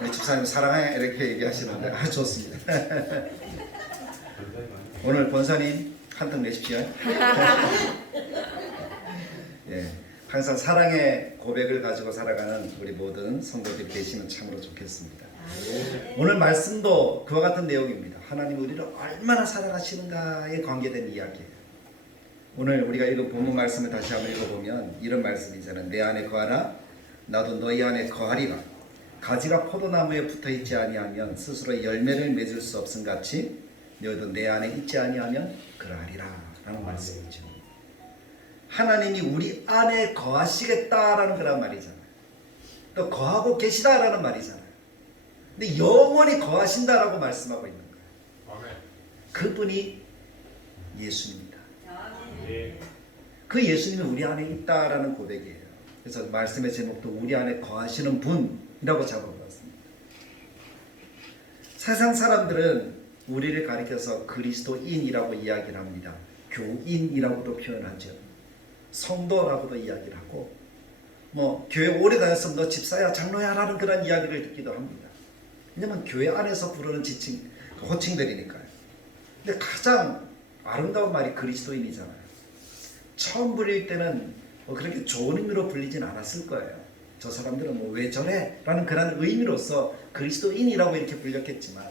우리 집사님 사랑해 이렇게 얘기하시는데 좋습니다. 오늘 권사님 한턱 내십시오. 예, 항상 사랑의 고백을 가지고 살아가는 우리 모든 성도들이 계시면 참으로 좋겠습니다. 오늘 말씀도 그와 같은 내용입니다. 하나님 우리를 얼마나 사랑하시는가에 관계된 이야기예요. 오늘 우리가 읽은 본문 말씀을 다시 한번 읽어보면 이런 말씀이잖아요. 내 안에 거하라 나도 너희 안에 거하리라. 가지가 포도나무에 붙어있지 아니하면 스스로 열매를 맺을 수 없음 같이 너희도 내 안에 있지 아니하면 그러하리라 라는 말씀이죠. 하나님이 우리 안에 거하시겠다라는 그런 말이잖아요. 또 거하고 계시다라는 말이잖아요. 근데 영원히 거하신다라고 말씀하고 있는 거예요. 그분이 예수님입니다. 그 예수님이 우리 안에 있다라는 고백이에요. 그래서 말씀의 제목도 우리 안에 거하시는 분이라고 잡아봤습니다. 세상 사람들은 우리를 가리켜서 그리스도인이라고 이야기를 합니다. 교인이라고도 표현하죠. 성도라고도 이야기를 하고 교회 오래 다녔으면 너 집사야 장로야 라는 그런 이야기를 듣기도 합니다. 왜냐면 교회 안에서 부르는 지칭, 호칭들이니까요. 근데 가장 아름다운 말이 그리스도인이잖아요. 처음 불릴 때는 그렇게 좋은 의미로 불리진 않았을 거예요. 저 사람들은 왜 저래? 라는 그런 의미로서 그리스도인이라고 이렇게 불렸겠지만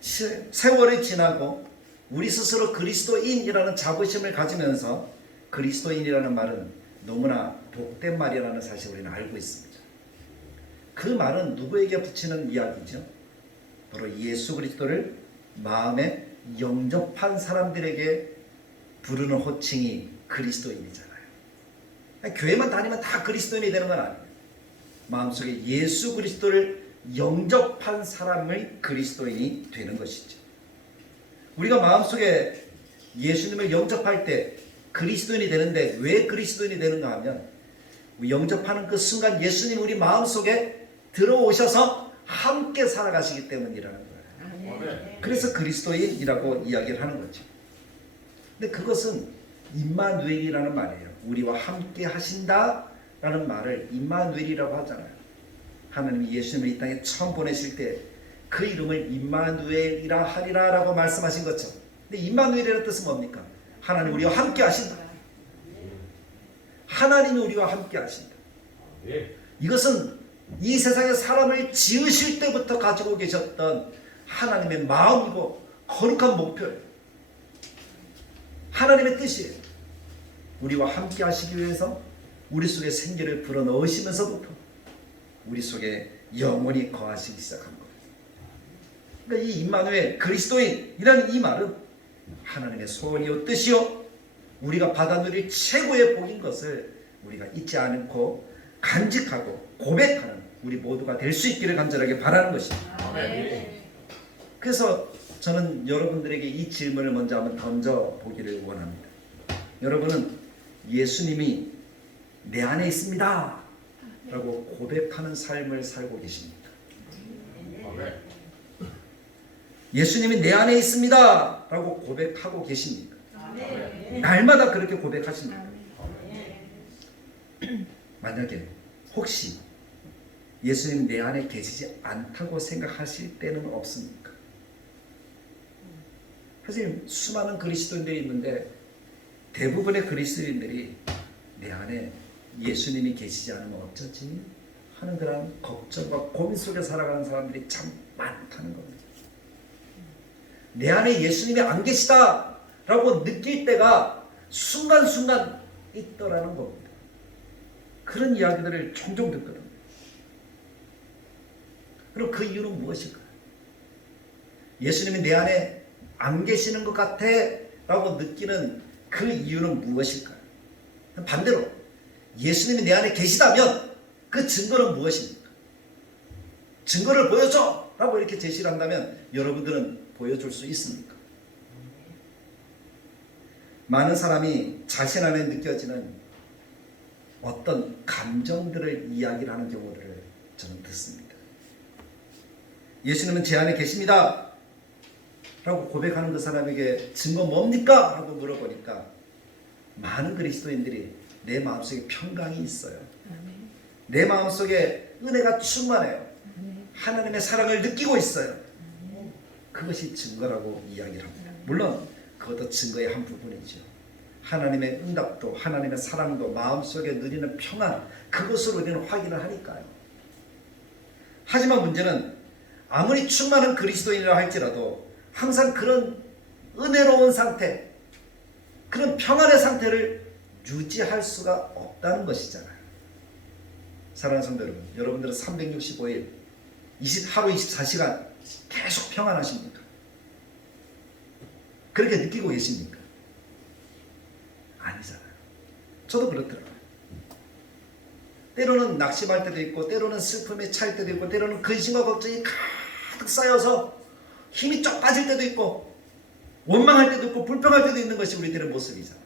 세월이 지나고 우리 스스로 그리스도인이라는 자부심을 가지면서 그리스도인이라는 말은 너무나 복된 말이라는 사실을 우리는 알고 있습니다. 그 말은 누구에게 붙이는 이야기죠? 바로 예수 그리스도를 마음에 영접한 사람들에게 부르는 호칭이 그리스도인이잖아요. 교회만 다니면 다 그리스도인이 되는 건 아니에요. 마음속에 예수 그리스도를 영접한 사람의 그리스도인이 되는 것이죠. 우리가 마음속에 예수님을 영접할 때 그리스도인이 되는데 왜 그리스도인이 되는가 하면 영접하는 그 순간 예수님 우리 마음속에 들어오셔서 함께 살아가시기 때문이라는 거예요. 그래서 그리스도인이라고 이야기를 하는 거죠. 근데 그것은 임마누엘이라는 말이에요. 우리와 함께 하신다라는 말을 임마누엘이라고 하잖아요. 하나님이 예수님을 이 땅에 처음 보내실 때 그 이름을 임마누엘이라 하리라 라고 말씀하신 것처럼. 근데 임마누엘이라는 뜻은 뭡니까? 하나님 우리와 함께 하신다. 하나님이 우리와 함께 하신다. 이것은 이 세상에 사람을 지으실 때부터 가지고 계셨던 하나님의 마음이고 거룩한 목표예요. 하나님의 뜻이에요. 우리와 함께 하시기 위해서 우리 속에 생기를 불어넣으시면서부터 우리 속에 영원히 거하시기 시작한 거예요. 그러니까 이 임마누엘 그리스도인이라는 이 말은 하나님의 소원이요 뜻이요 우리가 받아 누릴 최고의 복인 것을 우리가 잊지 않고 간직하고 고백하는 우리 모두가 될 수 있기를 간절하게 바라는 것입니다. 그래서 저는 여러분들에게 이 질문을 먼저 한번 던져보기를 원합니다. 여러분은 예수님이 내 안에 있습니다 라고 고백하는 삶을 살고 계십니까? 예수님이 내 안에 있습니다 라고 고백하고 계십니까? 날마다 그렇게 고백하십니까? 만약에 혹시 예수님 내 안에 계시지 않다고 생각하실 때는 없습니까? 사실 수많은 그리스도인들이 있는데 대부분의 그리스도인들이 내 안에 예수님이 계시지 않으면 어쩌지? 하는 그런 걱정과 고민 속에 살아가는 사람들이 참 많다는 겁니다. 내 안에 예수님이 안 계시다 라고 느낄 때가 순간순간 있더라는 겁니다. 그런 이야기들을 종종 듣거든요. 그럼 그 이유는 무엇일까요? 예수님이 내 안에 안 계시는 것 같아 라고 느끼는 그 이유는 무엇일까요? 반대로 예수님이 내 안에 계시다면 그 증거는 무엇입니까? 증거를 보여줘 라고 이렇게 제시를 한다면 여러분들은 보여줄 수 있습니까? 많은 사람이 자신 안에 느껴지는 어떤 감정들을 이야기를 하는 경우를 저는 듣습니다. 예수님은 제 안에 계십니다 라고 고백하는 그 사람에게 증거 뭡니까? 하고 물어보니까 많은 그리스도인들이 내 마음속에 평강이 있어요. 내 마음속에 은혜가 충만해요. 하나님의 사랑을 느끼고 있어요. 그것이 증거라고 이야기를 합니다. 물론 그것도 증거의 한 부분이죠. 하나님의 응답도 하나님의 사랑도 마음속에 누리는 평안, 그것으로 우리는 확인을 하니까요. 하지만 문제는 아무리 충만한 그리스도인이라 할지라도 항상 그런 은혜로운 상태, 그런 평안의 상태를 유지할 수가 없다는 것이잖아요. 사랑하는 성도 여러분, 여러분들은 365일 하루 24시간 계속 평안하십니까? 그렇게 느끼고 계십니까? 아니잖아요. 저도 그렇더라고요. 때로는 낙심할 때도 있고, 때로는 슬픔에 찰 때도 있고, 때로는 근심과 걱정이 가득 쌓여서 힘이 쫙 빠질 때도 있고, 원망할 때도 있고, 불평할 때도 있는 것이 우리들의 모습이잖아요.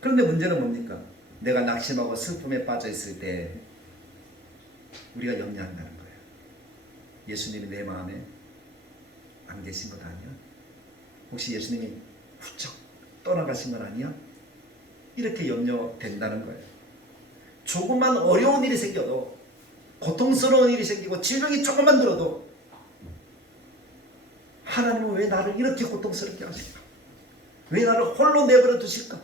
그런데 문제는 뭡니까? 내가 낙심하고 슬픔에 빠져 있을 때 우리가 염려한다는 거예요. 예수님이 내 마음에 안 계신 것 아니야? 혹시 예수님이 훌쩍 떠나가신 건 아니야? 이렇게 염려된다는 거예요. 조금만 어려운 일이 생겨도, 고통스러운 일이 생기고 질병이 조금만 들어도 하나님은 왜 나를 이렇게 고통스럽게 하실까? 왜 나를 홀로 내버려 두실까?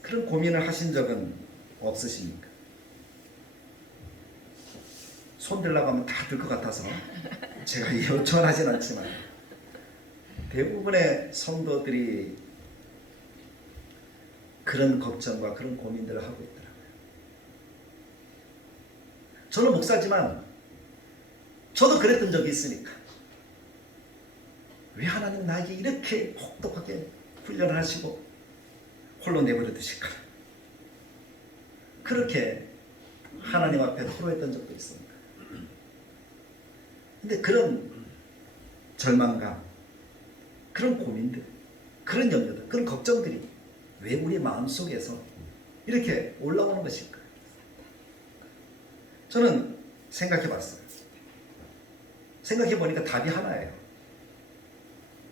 그런 고민을 하신 적은 없으십니까? 손 들라고 하면 다 들 것 같아서 제가 요청하진 않지만 대부분의 성도들이 그런 걱정과 그런 고민들을 하고 있더라고요. 저는 목사지만 저도 그랬던 적이 있으니까, 왜 하나님 나에게 이렇게 혹독하게 훈련을 하시고 홀로 내버려 두실까? 그렇게 하나님 앞에 토로했던 적도 있습니다. 근데 그런 절망감, 그런 고민들, 그런 염려들, 그런 걱정들이 왜 우리 마음속에서 이렇게 올라오는 것일까? 저는 생각해 봤어요. 생각해 보니까 답이 하나예요.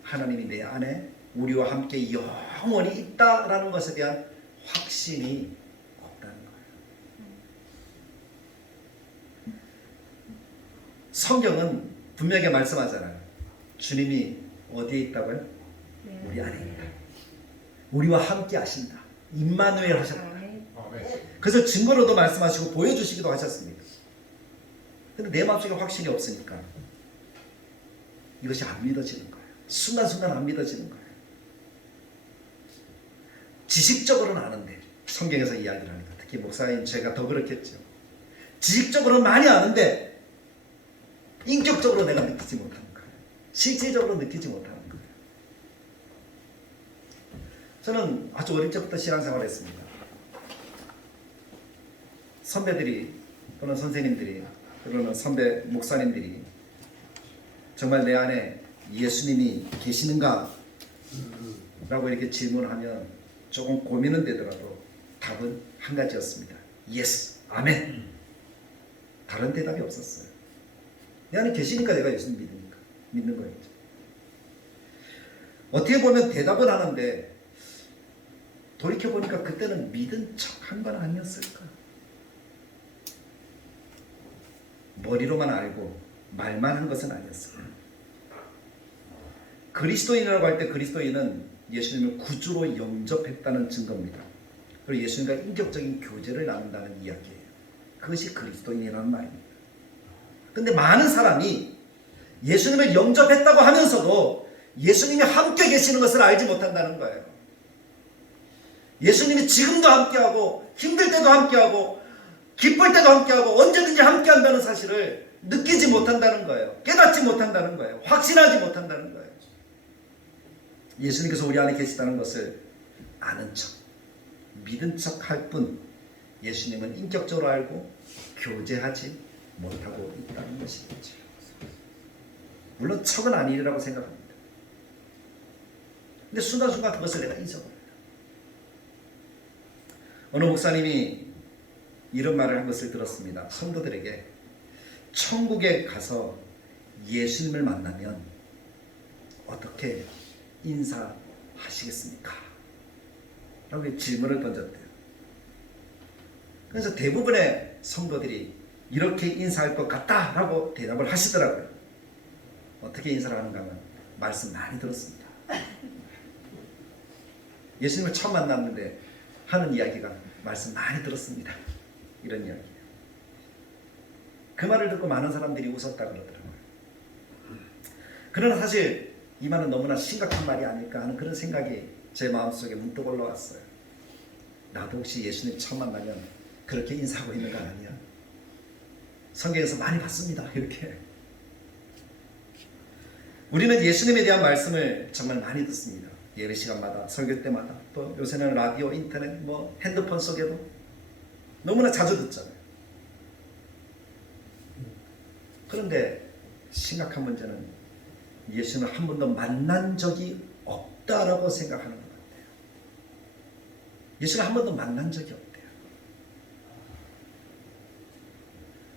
하나님이 내 안에 우리와 함께 영원히 있다라는 것에 대한 확신이 없다는 거예요. 성경은 분명히 말씀하잖아요. 주님이 어디에 있다고요? 우리 안에 있다. 우리와 함께 하신다. 임마누엘 하셨다. 그래서 증거로도 말씀하시고 보여주시기도 하셨습니다. 근데 내 마음속에 확신이 없으니까 이것이 안 믿어지는 거예요. 순간순간 안 믿어지는 거예요. 지식적으로는 아는데, 성경에서 이야기를 하니까 특히 목사님 제가 더 그렇겠죠. 지식적으로는 많이 아는데 인격적으로 내가 느끼지 못하는 거예요. 실질적으로 느끼지 못하는 거예요. 저는 아주 어릴 적부터 신앙생활을 했습니다. 선배들이 또는 선생님들이 또는 선배 목사님들이 정말 내 안에 예수님이 계시는가? 라고 이렇게 질문하면 조금 고민은 되더라도 답은 한 가지였습니다. 예스, 아멘. 다른 대답이 없었어요. 내 안에 계시니까 내가 예수님 믿는 거였죠. 어떻게 보면 대답은 하는데 돌이켜보니까 그때는 믿은 척 한 건 아니었을까? 머리로만 알고 말만 한 것은 아니었을까? 그리스도인이라고 할 때 그리스도인은 예수님을 구주로 영접했다는 증거입니다. 그리고 예수님과 인격적인 교제를 나눈다는 이야기예요. 그것이 그리스도인이라는 말입니다. 근데 많은 사람이 예수님을 영접했다고 하면서도 예수님이 함께 계시는 것을 알지 못한다는 거예요. 예수님이 지금도 함께하고 힘들 때도 함께하고 기쁠 때도 함께하고 언제든지 함께한다는 사실을 느끼지 못한다는 거예요. 깨닫지 못한다는 거예요. 확신하지 못한다는 거예요. 예수님께서 우리 안에 계시다는 것을 아는 척, 믿은 척 할 뿐 예수님은 인격적으로 알고 교제하지 못하고 있다는 것이겠죠. 물론 척은 아니라고 생각합니다. 근데 순간순간 그것을 내가 잊어버려요. 어느 목사님이 이런 말을 한 것을 들었습니다. 성도들에게 천국에 가서 예수님을 만나면 어떻게 인사하시겠습니까? 라고 질문을 던졌대요. 그래서 대부분의 성도들이 이렇게 인사할 것 같다라고 대답을 하시더라고요. 어떻게 인사를 하는가 하면 말씀 많이 들었습니다. 예수님을 처음 만났는데 하는 이야기가 말씀 많이 들었습니다. 이런 이야기예요. 그 말을 듣고 많은 사람들이 웃었다 그러더라고요. 그러나 사실 이 말은 너무나 심각한 말이 아닐까 하는 그런 생각이 제 마음속에 문득 올라왔어요. 나도 혹시 예수님 처음 만나면 그렇게 인사하고 있는 거 아니야? 성경에서 많이 봤습니다. 이렇게. 우리는 예수님에 대한 말씀을 정말 많이 듣습니다. 예배 시간마다, 설교 때마다, 또 요새는 라디오, 인터넷, 핸드폰 속에도 너무나 자주 듣잖아요. 그런데 심각한 문제는 예수님을 한 번도 만난 적이 없다라고 생각하는 것 같아요. 예수님을 한 번도 만난 적이 없대요.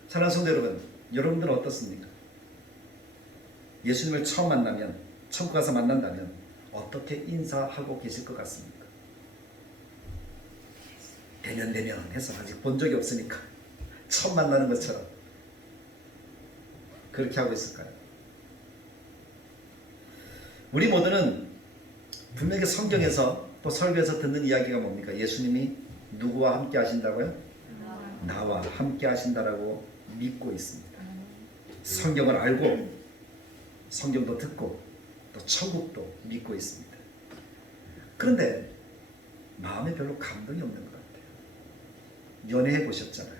사랑하는 성도 여러분, 여러분들은 어떻습니까? 예수님을 처음 만나면, 천국 가서 만난다면 어떻게 인사하고 계실 것 같습니까? 대면 해서 아직 본 적이 없으니까 처음 만나는 것처럼 그렇게 하고 있을까요? 우리 모두는 분명히 성경에서 또 설교에서 듣는 이야기가 뭡니까? 예수님이 누구와 함께 하신다고요? 나와 함께 하신다라고 믿고 있습니다. 성경을 알고 성경도 듣고 또 천국도 믿고 있습니다. 그런데 마음에 별로 감동이 없는 것 같아요. 연애해 보셨잖아요.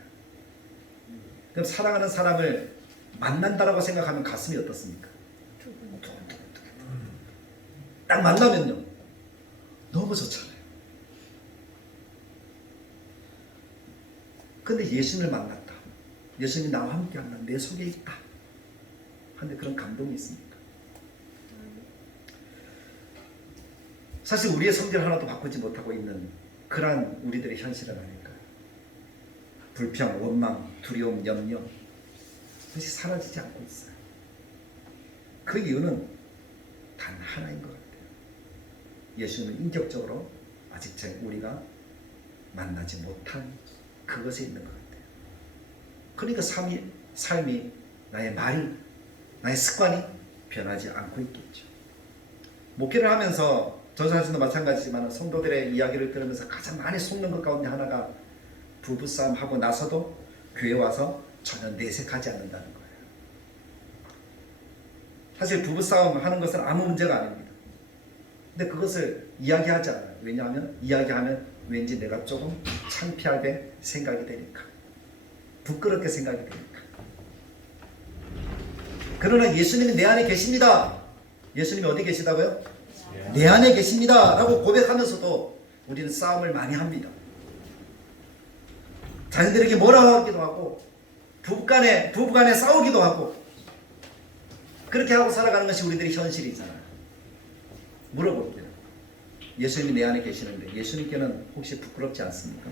그럼 사랑하는 사람을 만난다라고 생각하면 가슴이 어떻습니까? 딱 만나면요 너무 좋잖아요. 근데 예수님을 만났다, 예수님이 나와 함께 한다, 내 속에 있다 하는데 그런 감동이 있습니까? 사실 우리의 성질 하나도 바꾸지 못하고 있는 그러한 우리들의 현실은 아닐까요? 불평, 원망, 두려움, 염려, 그것이 사라지지 않고 있어요. 그 이유는 단 하나인 것 같아요. 예수는 인격적으로 아직 우리가 만나지 못한 그것에 있는 것 같아요. 그러니까 삶이 나의 말이, 나의 습관이 변하지 않고 있겠죠. 목회를 하면서 저 자신도 마찬가지지만 성도들의 이야기를 들으면서 가장 많이 속는 것 가운데 하나가 부부싸움 하고 나서도 교회 와서 전혀 내색하지 않는다는 거예요. 사실 부부싸움 하는 것은 아무 문제가 아닙니다. 근데 그것을 이야기하지 않아요. 왜냐하면 이야기하면 왠지 내가 조금 창피하게 생각이 되니까, 부끄럽게 생각이 되니까. 그러나 예수님이 내 안에 계십니다. 예수님이 어디 계시다고요? 내 안에 계십니다 라고 고백하면서도 우리는 싸움을 많이 합니다. 자녀들에게 뭐라고 하기도 하고, 부부간에 싸우기도 하고, 그렇게 하고 살아가는 것이 우리들의 현실이잖아요. 물어볼게요. 예수님이 내 안에 계시는데 예수님께는 혹시 부끄럽지 않습니까?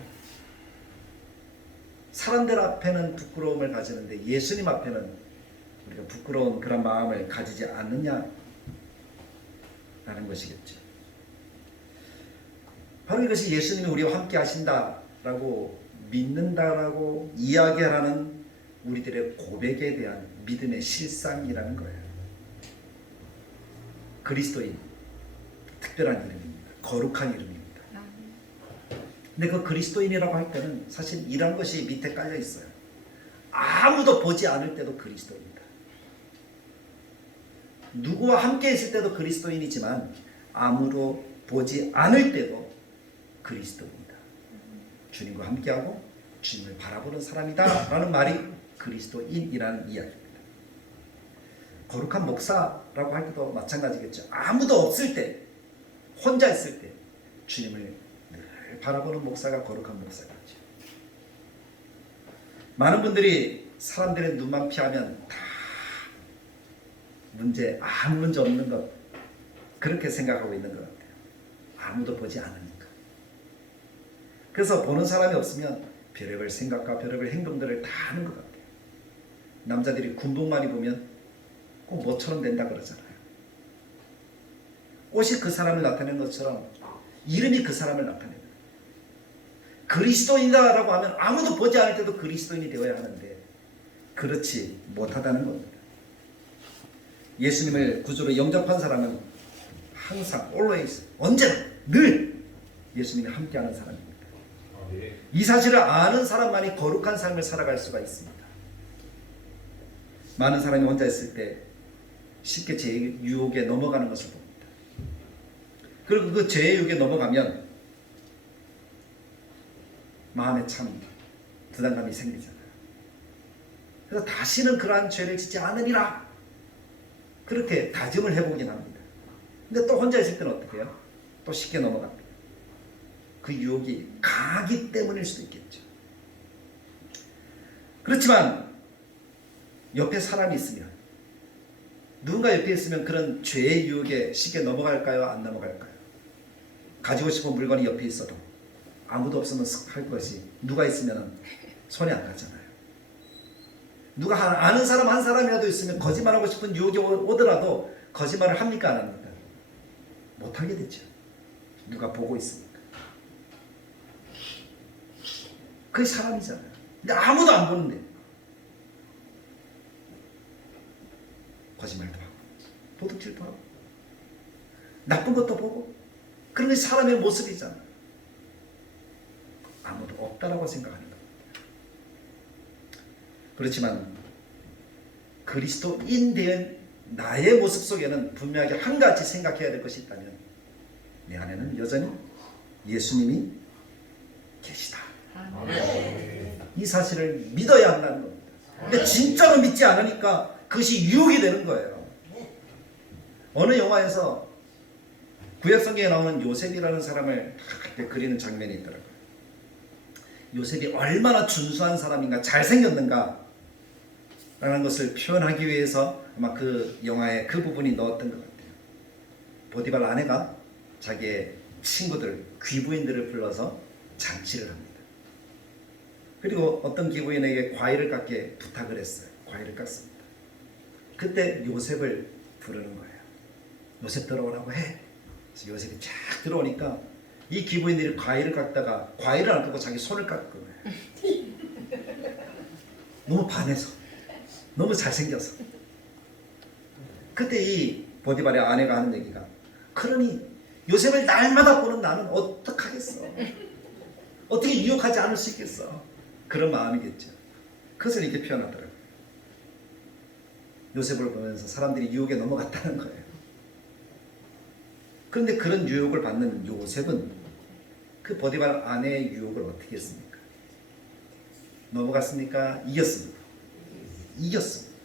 사람들 앞에는 부끄러움을 가지는데 예수님 앞에는 우리가 부끄러운 그런 마음을 가지지 않느냐 라는 것이겠죠. 바로 이것이 예수님이 우리와 함께 하신다라고 믿는다라고 이야기하는 우리들의 고백에 대한 믿음의 실상이라는 거예요. 그리스도인, 특별한 이름입니다. 거룩한 이름입니다. 근데 그 그리스도인이라고 할 때는 사실 이런 것이 밑에 깔려 있어요. 아무도 보지 않을 때도 그리스도인이다. 누구와 함께 있을 때도 그리스도인이지만 아무도 보지 않을 때도 그리스도인이다. 주님과 함께하고 주님을 바라보는 사람이다 라는 말이 그리스도인이라는 이야기입니다. 거룩한 목사라고 할 때도 마찬가지겠죠. 아무도 없을 때, 혼자 있을 때 주님을 늘 바라보는 목사가 거룩한 목사겠죠. 많은 분들이 사람들의 눈만 피하면 다 아무 문제 없는 것, 그렇게 생각하고 있는 것 같아요. 아무도 보지 않으니까. 그래서 보는 사람이 없으면 별의별 생각과 별의별 행동들을 다 하는 것 같아요. 남자들이 군복만 입으면 꼭 뭐처럼 된다 그러잖아요. 옷이 그 사람을 나타내는 것처럼 이름이 그 사람을 나타냅니다. 그리스도인이라고 하면 아무도 보지 않을 때도 그리스도인이 되어야 하는데 그렇지 못하다는 겁니다. 예수님을 구주로 영접한 사람은 항상 always 언제나 늘 예수님이 함께하는 사람입니다. 이 사실을 아는 사람만이 거룩한 삶을 살아갈 수가 있습니다. 많은 사람이 혼자 있을 때 쉽게 죄의 유혹에 넘어가는 것을 봅니다. 그리고 그 죄의 유혹에 넘어가면 마음에 참 부담감이 생기잖아요. 그래서 다시는 그러한 죄를 짓지 않으리라 그렇게 다짐을 해보긴 합니다. 근데 또 혼자 있을 때는 어떻게 해요? 또 쉽게 넘어갑니다. 그 유혹이 강하기 때문일 수도 있겠죠. 그렇지만 옆에 사람이 있으면, 누군가 옆에 있으면 그런 죄의 유혹에 쉽게 넘어갈까요? 안 넘어갈까요? 가지고 싶은 물건이 옆에 있어도 아무도 없으면 할 것이, 누가 있으면 손이 안 가잖아요. 누가 아는 사람 한 사람이라도 있으면 거짓말하고 싶은 유혹이 오더라도 거짓말을 합니까? 안 합니까? 못하게 되죠. 누가 보고 있으니까. 그게 사람이잖아요. 근데 아무도 안 보는데 거짓말도 하고 도둑질도 하고 나쁜 것도 보고, 그런 게 사람의 모습이잖아요. 아무도 없다라고 생각하는 겁니다. 그렇지만 그리스도인 된 나의 모습 속에는 분명하게 한 가지 생각해야 될 것이 있다면, 내 안에는 여전히 예수님이 계시다. 이 사실을 믿어야 한다는 겁니다. 근데 진짜로 믿지 않으니까 그것이 유혹이 되는 거예요. 어느 영화에서 구약성경에 나오는 요셉이라는 사람을 그때 그리는 장면이 있더라고요. 요셉이 얼마나 준수한 사람인가, 잘생겼는가 라는 것을 표현하기 위해서 아마 그 영화에 그 부분이 넣었던 것 같아요. 보디발 아내가 자기의 친구들, 귀부인들을 불러서 잔치를 합니다. 그리고 어떤 귀부인에게 과일을 깎게 부탁을 했어요. 과일을 깎습니다. 그때 요셉을 부르는 거예요. 요셉 들어오라고 해. 그래서 요셉이 쫙 들어오니까 이 귀부인들이 과일을 깎다가 과일을 안 깎고 자기 손을 깎은 거예요. 너무 반해서, 너무 잘생겨서. 그때 이 보디발의 아내가 하는 얘기가, 그러니 요셉을 날마다 보는 나는 어떡하겠어. 어떻게 유혹하지 않을 수 있겠어. 그런 마음이겠죠. 그것을 이렇게 표현하더라고요. 요셉을 보면서 사람들이 유혹에 넘어갔다는 거예요. 그런데 그런 유혹을 받는 요셉은 그 보디발 아내의 유혹을 어떻게 했습니까? 넘어갔습니까? 이겼습니다. 이겼습니다.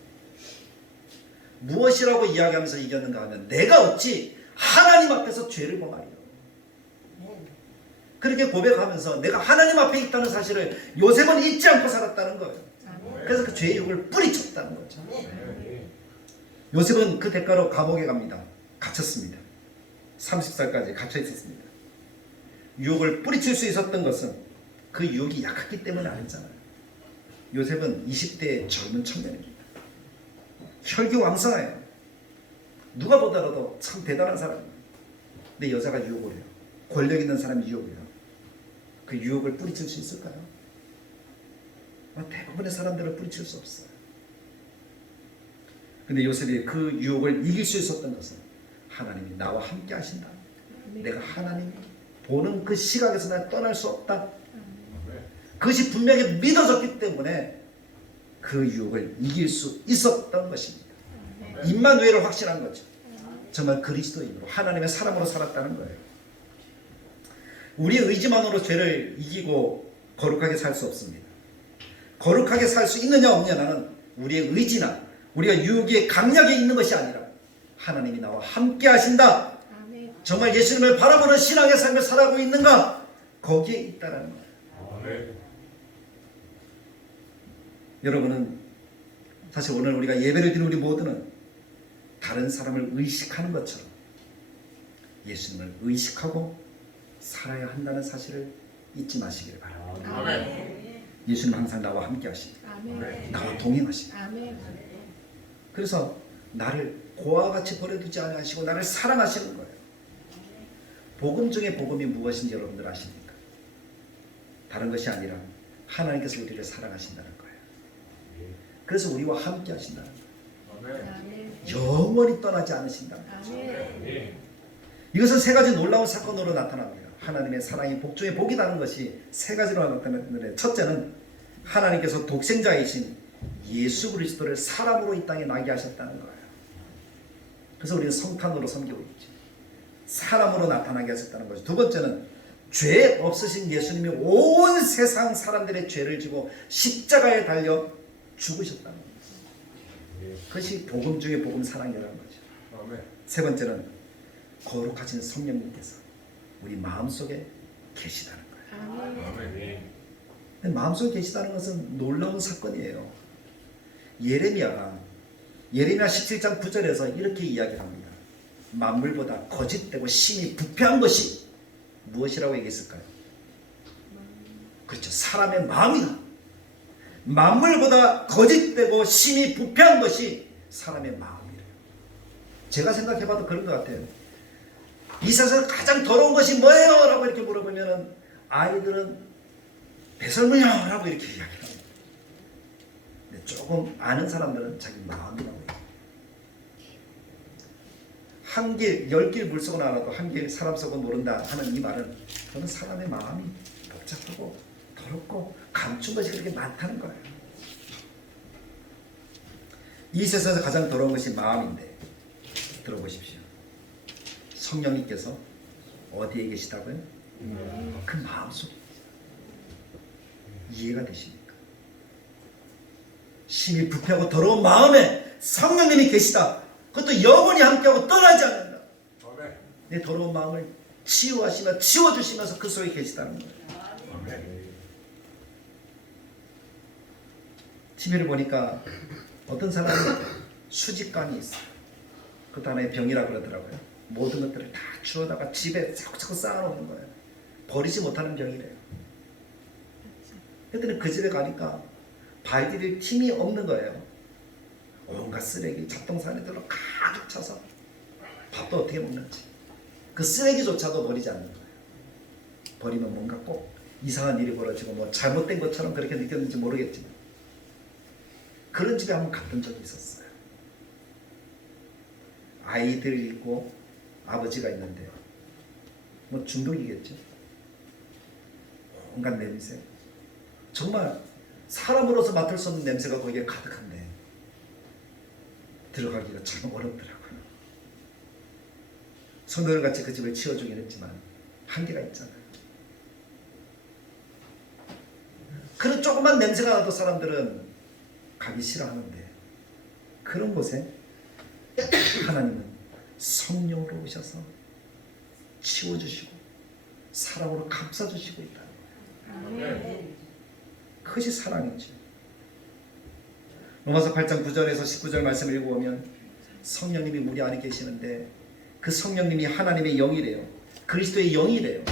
무엇이라고 이야기하면서 이겼는가 하면, 내가 어찌 하나님 앞에서 죄를 범하리요. 그렇게 고백하면서 내가 하나님 앞에 있다는 사실을 요셉은 잊지 않고 살았다는 거예요. 그래서 그 죄의 유혹을 뿌리쳤다는 거죠. 요셉은 그 대가로 감옥에 갑니다. 갇혔습니다. 30살까지 갇혀 있었습니다. 유혹을 뿌리칠 수 있었던 것은 그 유혹이 약했기 때문이 아니잖아요. 요셉은 20대의 젊은 청년입니다. 혈기왕성해요. 누가 보더라도 참 대단한 사람입니다. 근데 여자가 유혹을 해요. 권력 있는 사람이 유혹을 해요. 그 유혹을 뿌리칠 수 있을까요? 대부분의 사람들은 뿌리칠 수 없어요. 근데 요셉이 그 유혹을 이길 수 있었던 것은 하나님이 나와 함께 하신다. 내가 하나님 보는 그 시각에서 난 떠날 수 없다. 그것이 분명히 믿어졌기 때문에 그 유혹을 이길 수 있었던 것입니다. 임마누엘을 확신한 거죠. 정말 그리스도인으로, 하나님의 사람으로 살았다는 거예요. 우리의 의지만으로 죄를 이기고 거룩하게 살 수 없습니다. 거룩하게 살 수 있느냐 없느냐는 우리의 의지나 우리가 유혹의 강약에 있는 것이 아니라 하나님이 나와 함께 하신다. 정말 예수님을 바라보는 신앙의 삶을 살아가고 있는가? 거기에 있다는 거예요. 여러분은 사실 오늘 우리가 예배를 드리는 우리 모두는 다른 사람을 의식하는 것처럼 예수님을 의식하고 살아야 한다는 사실을 잊지 마시길 바랍니다. 예수님 항상 나와 함께 하십니다. 나와 동행하십니다. 그래서 나를 고아와 같이 버려두지 않으시고 나를 사랑하시는 거예요. 복음 중에 복음이 무엇인지 여러분들 아십니까? 다른 것이 아니라 하나님께서 우리를 사랑하신다는 거예요. 그래서 우리와 함께 하신다. 아멘. 영원히 떠나지 않으신다. 아멘. 이것은 세 가지 놀라운 사건으로 나타납니다. 하나님의 사랑이 복 중에 복이라는 것이 세 가지로 나타나는데, 첫째는 하나님께서 독생자이신 예수 그리스도를 사람으로 이 땅에 나게 하셨다는 거예요. 그래서 우리는 성탄으로 섬기고 있죠. 사람으로 나타나게 하셨다는 거죠. 두 번째는 죄 없으신 예수님이 온 세상 사람들의 죄를 지고 십자가에 달려 죽으셨다는 거죠. 그것이 복음 중에 복음 사랑이라는 거죠. 세 번째는 거룩하신 성령님께서 우리 마음속에 계시다는 거예요. 근데 마음속에 계시다는 것은 놀라운 사건이에요. 예레미야 17장 9절에서 이렇게 이야기합니다. 만물보다 거짓되고 심히 부패한 것이 무엇이라고 얘기했을까요? 그렇죠. 사람의 마음이다. 만물보다 거짓되고 심히 부패한 것이 사람의 마음이래요. 제가 생각해봐도 그런 것 같아요. 이 세상에서 가장 더러운 것이 뭐예요? 라고 이렇게 물어보면 아이들은 배설물이요 라고 이렇게 이야기합니다. 근데 조금 아는 사람들은 자기 마음이라고 해요. 한 길, 10길 물속은 알아도 한 길 사람 속은 모른다 하는 이 말은, 그건 사람의 마음이 복잡하고 더럽고 감춘 것이 그렇게 많다는 거예요. 이 세상에서 가장 더러운 것이 마음인데, 들어보십시오. 성령님께서 어디에 계시다고요? 그 마음속에. 이해가 되십니까? 심히 부패하고 더러운 마음에 성령님이 계시다. 그것도 영원히 함께하고 떠나지 않는다. 내 더러운 마음을 치유하시며 치워주시면서 그 속에 계시다는 거예요. TV를 보니까 어떤 사람이 수직감이 있어요. 그것도 하나의 병이라 그러더라고요. 모든 것들을 다 주워다가 집에 자꾸 쌓아놓는 거예요. 버리지 못하는 병이래요. 그랬더니 그 집에 가니까 발디딜 틈이 없는 거예요. 온갖 쓰레기, 잡동사니들로 가득 차서 밥도 어떻게 먹는지. 그 쓰레기조차도 버리지 않는 거예요. 버리면 뭔가 꼭 이상한 일이 벌어지고 뭐 잘못된 것처럼 그렇게 느꼈는지 모르겠지만, 그런 집에 한번 갔던 적이 있었어요. 아이들 있고 아버지가 있는데 뭐 중독이겠죠. 온갖 냄새, 정말 사람으로서 맡을 수 없는 냄새가 거기에 가득한데 들어가기가 참 어렵더라고요. 성도들같이 그 집을 치워주긴 했지만 한계가 있잖아요. 그런 조그만 냄새가 나도 사람들은 가기 싫어하는데, 그런 곳에 하나님은 성령으로 오셔서 치워주시고 사랑으로 감싸주시고 있다는 거예요. 그것이 사랑이죠. 로마서 8장 9절에서 19절 말씀을 읽어보면 성령님이 우리 안에 계시는데, 그 성령님이 하나님의 영이래요. 그리스도의 영이래요.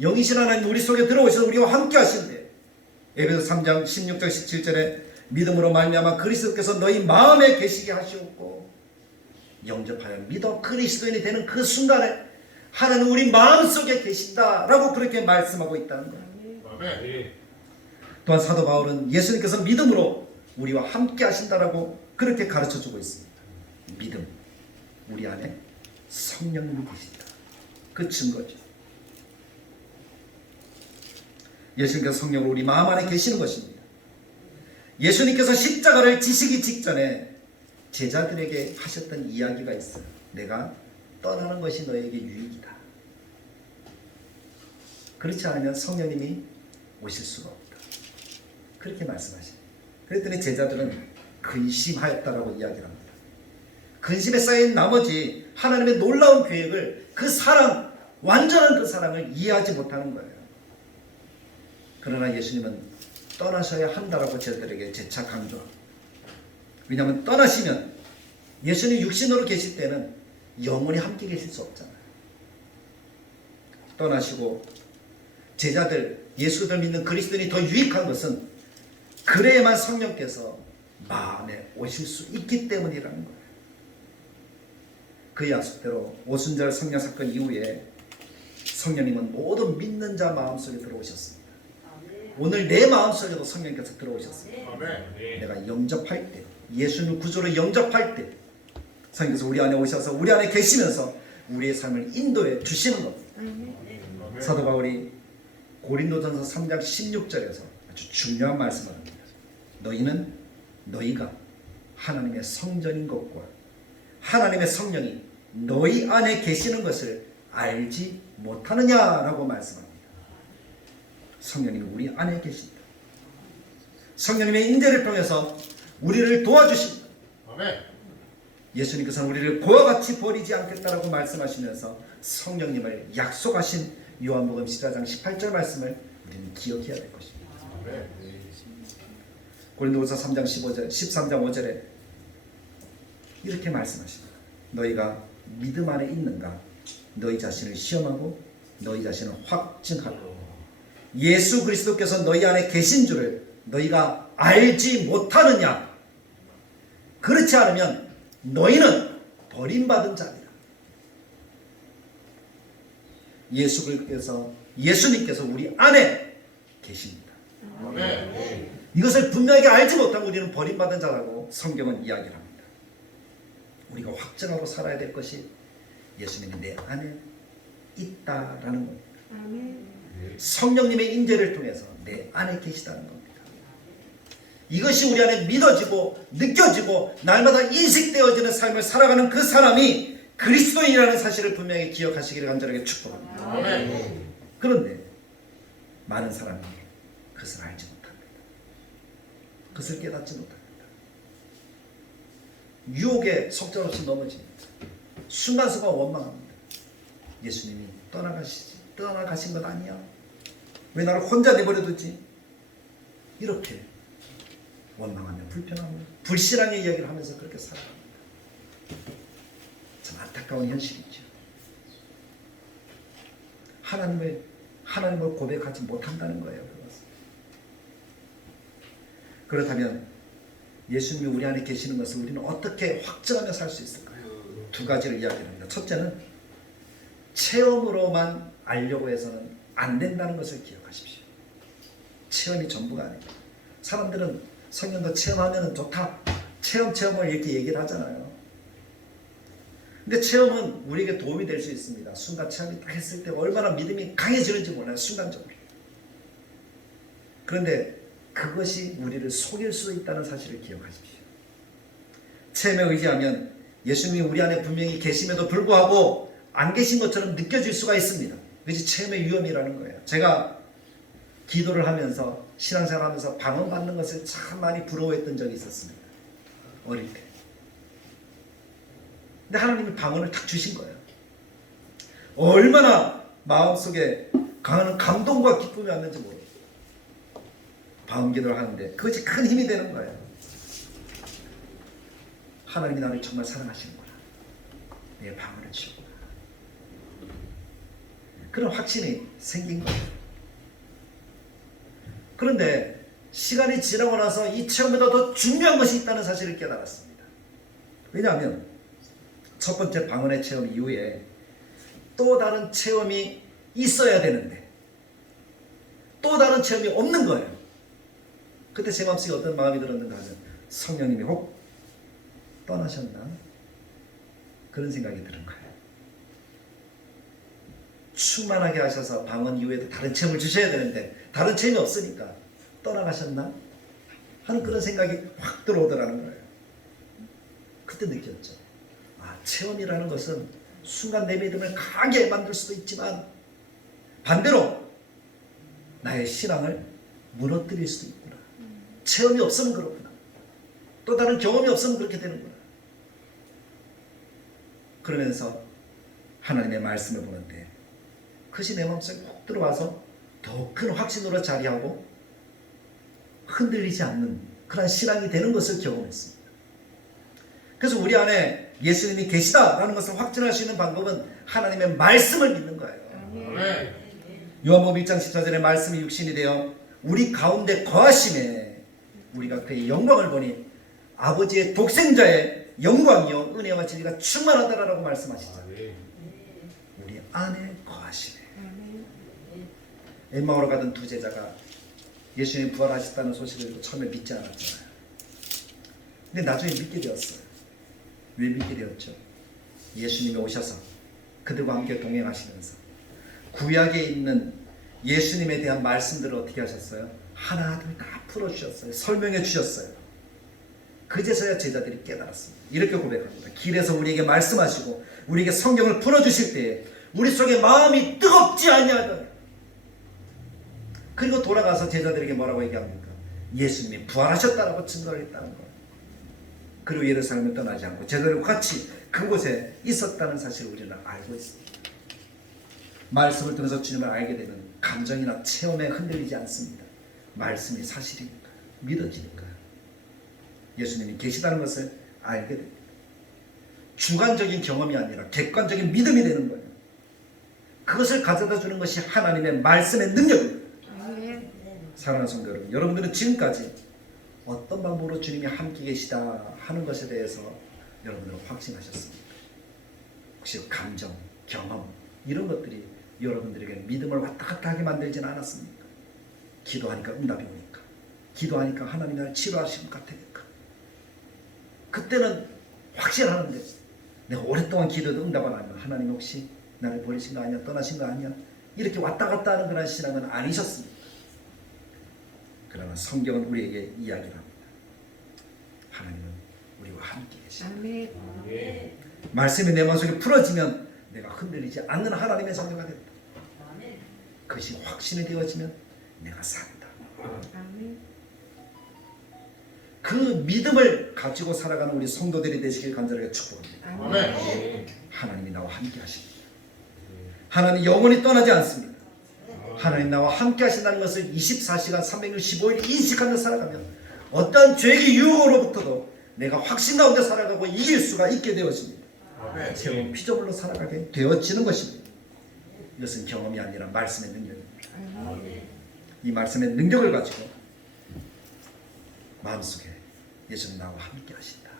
영이신 하나님 우리 속에 들어오셔서 우리와 함께 하신대. 에베소 3장 16절 17절에 믿음으로 말미암아 그리스도께서 너희 마음에 계시게 하시옵고, 영접하여 믿어 그리스도인이 되는 그 순간에 하나님 우리 마음속에 계신다라고 그렇게 말씀하고 있다는 거예요. 또한 사도 바울은 예수님께서 믿음으로 우리와 함께 하신다라고 그렇게 가르쳐주고 있습니다. 믿음, 우리 안에 성령님이 계신다. 그 증거죠. 예수님께서 성령으로 우리 마음 안에 계시는 것입니다. 예수님께서 십자가를 지시기 직전에 제자들에게 하셨던 이야기가 있어요. 내가 떠나는 것이 너에게 유익이다. 그렇지 않으면 성령님이 오실 수가 없다. 그렇게 말씀하십니다. 그랬더니 제자들은 근심하였다라고 이야기를 합니다. 근심에 쌓인 나머지 하나님의 놀라운 계획을, 그 사랑, 완전한 그 사랑을 이해하지 못하는 거예요. 그러나 예수님은 떠나셔야 한다라고 제자들에게 재차 강조합니다. 왜냐하면 떠나시면 예수님 육신으로 계실 때는 영원히 함께 계실 수 없잖아요. 떠나시고 제자들, 예수를 믿는 그리스도인이 더 유익한 것은 그래야만 성령께서 마음에 오실 수 있기 때문이라는 거예요. 그 약속대로 오순절 성령 사건 이후에 성령님은 모든 믿는 자 마음속에 들어오셨습니다. 오늘 내 마음속에도 성령께서 들어오셨습니다. 아멘. 내가 영접할 때, 예수님을 구주로 영접할 때 성령께서 우리 안에 오셔서 우리 안에 계시면서 우리의 삶을 인도해 주시는 겁니다. 사도 바울이 고린도전서 3장 16절에서 아주 중요한 말씀을 합니다. 너희가 하나님의 성전인 것과 하나님의 성령이 너희 안에 계시는 것을 알지 못하느냐라고 말씀합니다. 성령님이 우리 안에 계신다. 성령님의 인재를 통해서 우리를 도와주신다. 아멘. 예수님께서는 우리를 고와 같이 버리지 않겠다라고 말씀하시면서 성령님을 약속하신 요한복음 14장 18절 말씀을 우리는 기억해야 될 것입니다. 아멘. 고린도후서 3장 15절, 13장 5절에 이렇게 말씀하십니다. 너희가 믿음 안에 있는가? 너희 자신을 시험하고 너희 자신을 확증하고 예수 그리스도께서 너희 안에 계신 줄을 너희가 알지 못하느냐? 그렇지 않으면 너희는 버림받은 자니라. 예수님께서 우리 안에 계십니다. 아멘. 이것을 분명하게 알지 못하고 우리는 버림받은 자라고 성경은 이야기를 합니다. 우리가 확증하고 살아야 될 것이 예수님이 내 안에 있다라는 겁니다. 성령님의 인재를 통해서 내 안에 계시다는 겁니다. 이것이 우리 안에 믿어지고 느껴지고 날마다 인식되어지는 삶을 살아가는 그 사람이 그리스도인이라는 사실을 분명히 기억하시기를 간절하게 축복합니다. 아멘. 그런데 많은 사람이 그것을 알지 못합니다. 그것을 깨닫지 못합니다. 유혹에 속절없이 넘어집니다. 순간순간 원망합니다. 예수님이 떠나가신 것 아니야? 왜 나를 혼자 내버려두지? 이렇게 원망하며 불평하며 불신앙의 이야기를 하면서 그렇게 살아갑니다. 참 안타까운 현실이죠. 하나님을 고백하지 못한다는 거예요. 그것은. 그렇다면 예수님이 우리 안에 계시는 것을 우리는 어떻게 확증하며 살 수 있을까요? 두 가지를 이야기합니다. 첫째는 체험으로만 알려고 해서는 안 된다는 것을 기억하십시오. 체험이 전부가 아닙니다. 사람들은 성령도 체험하면 좋다. 체험을 이렇게 얘기를 하잖아요. 근데 체험은 우리에게 도움이 될 수 있습니다. 순간 체험이 딱 했을 때 얼마나 믿음이 강해지는지 몰라요. 순간적으로. 그런데 그것이 우리를 속일 수도 있다는 사실을 기억하십시오. 체험에 의지하면 예수님이 우리 안에 분명히 계심에도 불구하고 안 계신 것처럼 느껴질 수가 있습니다. 그것이 체험의 위험이라는 거예요. 제가 기도를 하면서 신앙생활 하면서 방언 받는 것을 참 많이 부러워했던 적이 있었습니다. 어릴 때. 근데 하나님이 방언을 탁 주신 거예요. 얼마나 마음속에 강한 감동과 기쁨이 왔는지 모르겠어요. 방언 기도를 하는데 그것이 큰 힘이 되는 거예요. 하나님이 나를 정말 사랑하시는구나. 내 방언을 주셨구나. 그런 확신이 생긴 거예요. 그런데 시간이 지나고 나서 이 체험보다 더 중요한 것이 있다는 사실을 깨달았습니다. 왜냐하면 첫 번째 방언의 체험 이후에 또 다른 체험이 있어야 되는데 또 다른 체험이 없는 거예요. 그때 제 마음속에 어떤 마음이 들었는가 하면 성령님이 혹 떠나셨나? 그런 생각이 드는 거예요. 충만하게 하셔서 방언 이후에도 다른 체험을 주셔야 되는데 다른 체험이 없으니까 떠나가셨나? 하는 그런 생각이 확 들어오더라는 거예요. 그때 느꼈죠. 체험이라는 것은 순간 내 믿음을 강하게 만들 수도 있지만 반대로 나의 신앙을 무너뜨릴 수도 있구나. 체험이 없으면 그렇구나. 또 다른 경험이 없으면 그렇게 되는구나. 그러면서 하나님의 말씀을 보는데 그것이 내 마음속에 훅 들어와서 더 큰 확신으로 자리하고 흔들리지 않는 그런 신앙이 되는 것을 경험했습니다. 그래서 우리 안에 예수님이 계시다라는 것을 확증할 수 있는 방법은 하나님의 말씀을 믿는 거예요. 아멘. 요한복음 1장 14절에 말씀이 육신이 되어 우리 가운데 거하심에 우리가 그의 영광을 보니 아버지의 독생자의 영광이요 은혜와 진리가 충만하다라고 말씀하시죠. 우리 안에 거하시네. 엠마오로 가던 두 제자가 예수님이 부활하셨다는 소식을 듣고 처음에 믿지 않았잖아요. 근데 나중에 믿게 되었어요. 왜 믿게 되었죠? 예수님이 오셔서 그들과 함께 동행하시면서 구약에 있는 예수님에 대한 말씀들을 어떻게 하셨어요? 하나하나 다 풀어주셨어요. 설명해 주셨어요. 그제서야 제자들이 깨달았습니다. 이렇게 고백합니다. 길에서 우리에게 말씀하시고 우리에게 성경을 풀어주실 때에 우리 속에 마음이 뜨겁지 아니하더라. 그리고 돌아가서 제자들에게 뭐라고 얘기합니까? 예수님이 부활하셨다라고 증거를 했다는 거예요. 그리고 예루살렘을 떠나지 않고 제자들과 같이 그곳에 있었다는 사실을 우리는 알고 있습니다. 말씀을 통해서 주님을 알게 되면 감정이나 체험에 흔들리지 않습니다. 말씀이 사실이니까, 믿어지니까요. 예수님이 계시다는 것을 알게 됩니다. 주관적인 경험이 아니라 객관적인 믿음이 되는 거예요. 그것을 가져다 주는 것이 하나님의 말씀의 능력입니다. 사랑하는 성도 여러분, 여러분들은 지금까지 어떤 방법으로 주님이 함께 계시다 하는 것에 대해서 여러분들은 확신하셨습니까? 혹시 감정, 경험 이런 것들이 여러분들에게 믿음을 왔다 갔다 하게 만들지는 않았습니까? 기도하니까 응답이 오니까, 기도하니까 하나님이 나를 치료하실 것 같으니까, 그때는 확신하는데 내가 오랫동안 기도해도 응답 안 하면 하나님 혹시 나를 버리신 거 아니야? 떠나신 거 아니야? 이렇게 왔다 갔다 하는 그런 신앙은 아니셨습니다. 그러나 성경은 우리에게 이야기를 합니다. 하나님은 우리와 함께 계십니다. 말씀이 내 마음속에 풀어지면 내가 흔들리지 않는 하나님의 자녀가 된다. 그것이 확신이 되어지면 내가 산다. 그 믿음을 가지고 살아가는 우리 성도들이 되시길 간절하게 축복합니다. 하나님이 나와 함께 하십니다. 하나님 영원히 떠나지 않습니다. 하나님 나와 함께 하신다는 것을 24시간 365일 인식하며 살아가면 어떠한 죄의 유혹으로부터도 내가 확신 가운데 살아가고 이길 수가 있게 되어집니다. 새로운 피조물로 살아가게 되어지는 것입니다. 이것은 경험이 아니라 말씀의 능력입니다. 이 말씀의 능력을 가지고 마음속에 예수님 나와 함께 하신다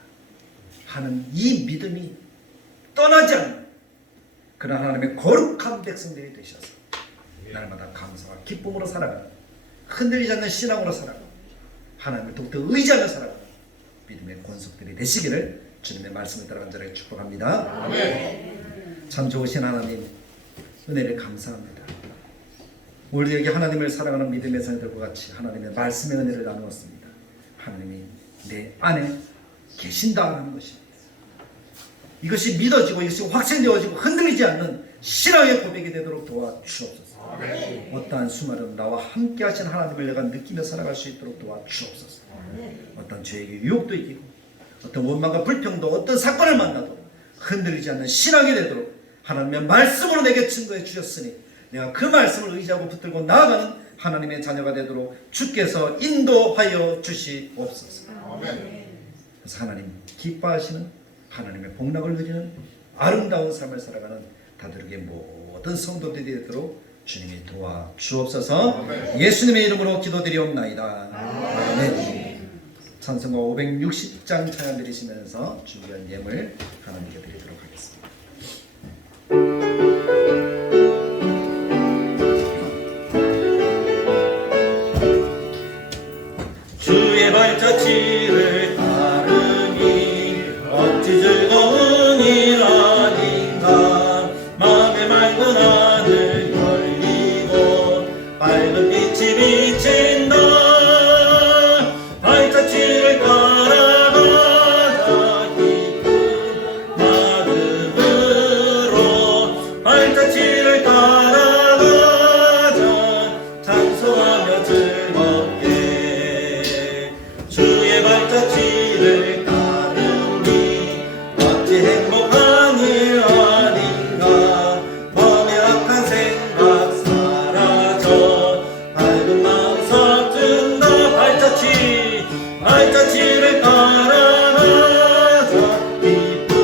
하는 이 믿음이 떠나지 않는 그런 하나님의 거룩한 백성들이 되셔서 날마다 감사와 기쁨으로 살아가는, 흔들리지 않는 신앙으로 살아가는, 하나님을 더욱더 의지하며 살아가는 믿음의 권속들이 되시기를 주님의 말씀을 따라 간절하게 축복합니다. 참 좋으신 하나님, 은혜를 감사합니다. 우리에게 하나님을 사랑하는 믿음의 자녀들과 같이 하나님의 말씀의 은혜를 나누었습니다. 하나님이 내 안에 계신다는 것입니다. 이것이 믿어지고 이것이 확신되어지고 흔들리지 않는 신앙의 고백이 되도록 도와주옵소서. 어떠한 수많은 나와 함께 하신 하나님을 내가 느끼며 살아갈 수 있도록 도와주옵소서. 어떤 죄의 유혹도 이기고 어떤 원망과 불평도 어떤 사건을 만나도 흔들리지 않는 신앙이 되도록 하나님의 말씀으로 내게 증거해 주셨으니 내가 그 말씀을 의지하고 붙들고 나아가는 하나님의 자녀가 되도록 주께서 인도하여 주시옵소서. 그래서 하나님 기뻐하시는, 하나님의 복락을 누리는 아름다운 삶을 살아가는 다들에게 모든 성도들이 되도록 주님이 도와주옵소서. 예수님의 이름으로 기도드리옵나이다. 아멘. 찬송가 560장 찬양 드리시면서 준비한 예물 하나님께 드리도록 하겠습니다. 주의 발자취를 따르니 어찌 즐거운 일 아닌가. 마음의 맑은 하늘 열리고 밝은 빛이 비친다. 발자취를 따라가자 기쁜 마음으로. 발자취를 따라가자 찬송하며 즐겁게. 주의 발자취를 따르니 어찌 행복한 일 아닌가. 마음의 악한 생각 사라져 밝은 마음 서툰다. 발자취를 따라가자 기쁜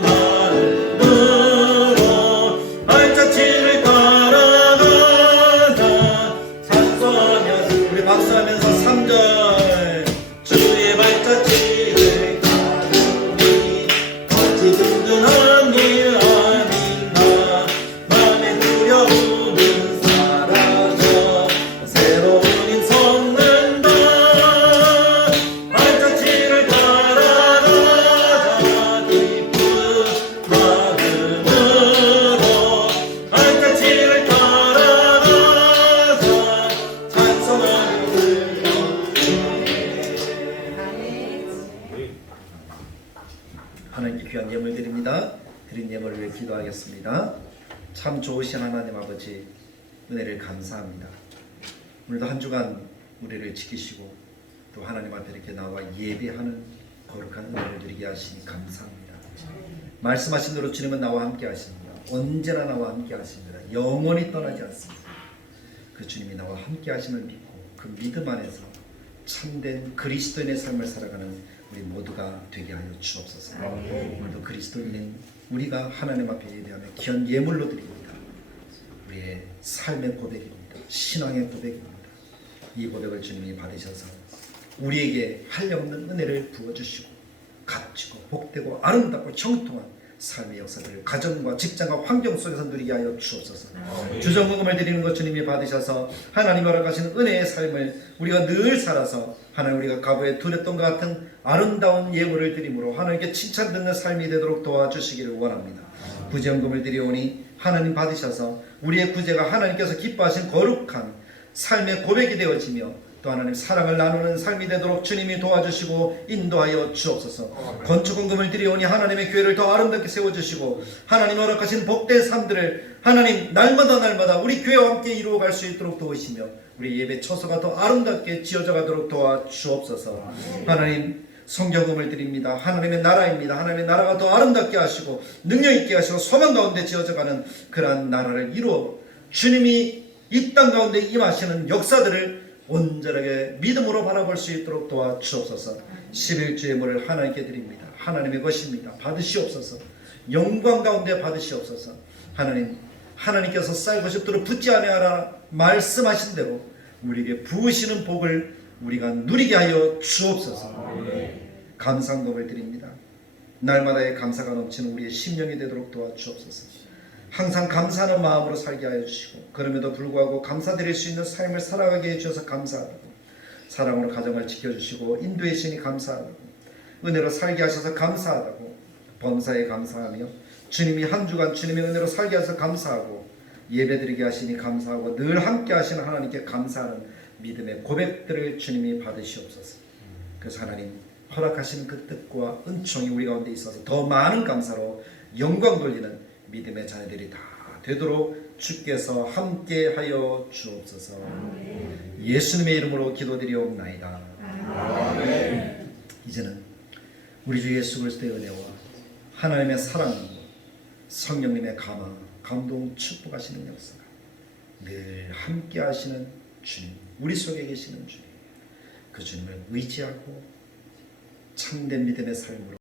마음으로. 발자취를 따라가자 찬송하며. 우리 박수하면서 3절 주의 발자취를 하나님께 귀한 예물 드립니다. 드린 예물을 위해 기도하겠습니다. 참 좋으신 하나님 아버지, 은혜를 감사합니다. 오늘도 한 주간 우리를 지키시고 또 하나님 앞에 이렇게 나와 예배하는 거룩한 은혜를 누리게 하시니 감사합니다. 말씀하신 대로 주님은 나와 함께 하십니다. 언제나 나와 함께 하십니다. 영원히 떠나지 않습니다. 그 주님이 나와 함께 하심을 믿고 그 믿음 안에서 참된 그리스도인의 삶을 살아가는 우리 모두가 되게 하여 주옵소서. 오늘도 그리스도인인 우리가 하나님 앞에 예배하며 귀한 예물로 드립니다. 우리의 삶의 고백입니다. 신앙의 고백입니다. 이 고백을 주님이 받으셔서 우리에게 한량없는 은혜를 부어주시고 값지고 복되고 아름답고 형통한 삶의 역사들을 가정과 직장과 환경 속에서 누리게 하여 주옵소서. 주정금을 드리는 것 주님이 받으셔서 하나님 허락하시는 은혜의 삶을 우리가 늘 살아서 하나님 우리가 과거에 누렸던 것 같은 아름다운 예물을 드림으로 하나님께 칭찬 듣는 삶이 되도록 도와주시기를 원합니다. 구제연금을 드리오니 하나님 받으셔서 우리의 구제가 하나님께서 기뻐하신 거룩한 삶의 고백이 되어지며 또 하나님 사랑을 나누는 삶이 되도록 주님이 도와주시고 인도하여 주옵소서. 건축헌금을 드리오니 하나님의 교회를 더 아름답게 세워주시고 하나님 허락하신 복된 삶들을 하나님 날마다 우리 교회와 함께 이루어갈 수 있도록 도우시며 우리 예배 처소가 더 아름답게 지어져 가도록 도와주옵소서. 하나님 성경금을 드립니다. 하나님의 나라입니다. 하나님의 나라가 더 아름답게 하시고 능력 있게 하시고 소망 가운데 지어져가는 그러한 나라를 이루어 주님이 이 땅 가운데 임하시는 역사들을 온전하게 믿음으로 바라볼 수 있도록 도와주옵소서. 11주의 예물을 하나님께 드립니다. 하나님의 것입니다. 받으시옵소서. 영광 가운데 받으시옵소서. 하나님께서 쌀고 싶도록 붙지 아니하라 말씀하신 대로 우리에게 부으시는 복을 우리가 누리게 하여 주옵소서. 감사금을 드립니다. 날마다의 감사가 넘치는 우리의 심령이 되도록 도와주옵소서. 항상 감사하는 마음으로 살게 하여 주시고 그럼에도 불구하고 감사드릴 수 있는 삶을 살아가게 해주셔서 감사하다고, 사랑으로 가정을 지켜주시고 인도해 주시니 감사하다고, 은혜로 살게 하셔서 감사하다고, 범사에 감사하며 주님이 한 주간 주님의 은혜로 살게 하셔서 감사하고 예배드리게 하시니 감사하고 늘 함께 하시는 하나님께 감사하는 믿음의 고백들을 주님이 받으시옵소서. 그래서 하나님 허락하신 그 뜻과 은총이 우리 가운데 있어서 더 많은 감사로 영광 돌리는 믿음의 자녀들이 다 되도록 주께서 함께하여 주옵소서. 예수님의 이름으로 기도드리옵나이다. 이제는 우리 주 예수 그리스도의 은혜와 하나님의 사랑과 성령님의 감동 축복하시는 역사가 늘 함께하시는 주님, 우리 속에 계시는 주님, 그 주님을 의지하고 참된 믿음의 삶으로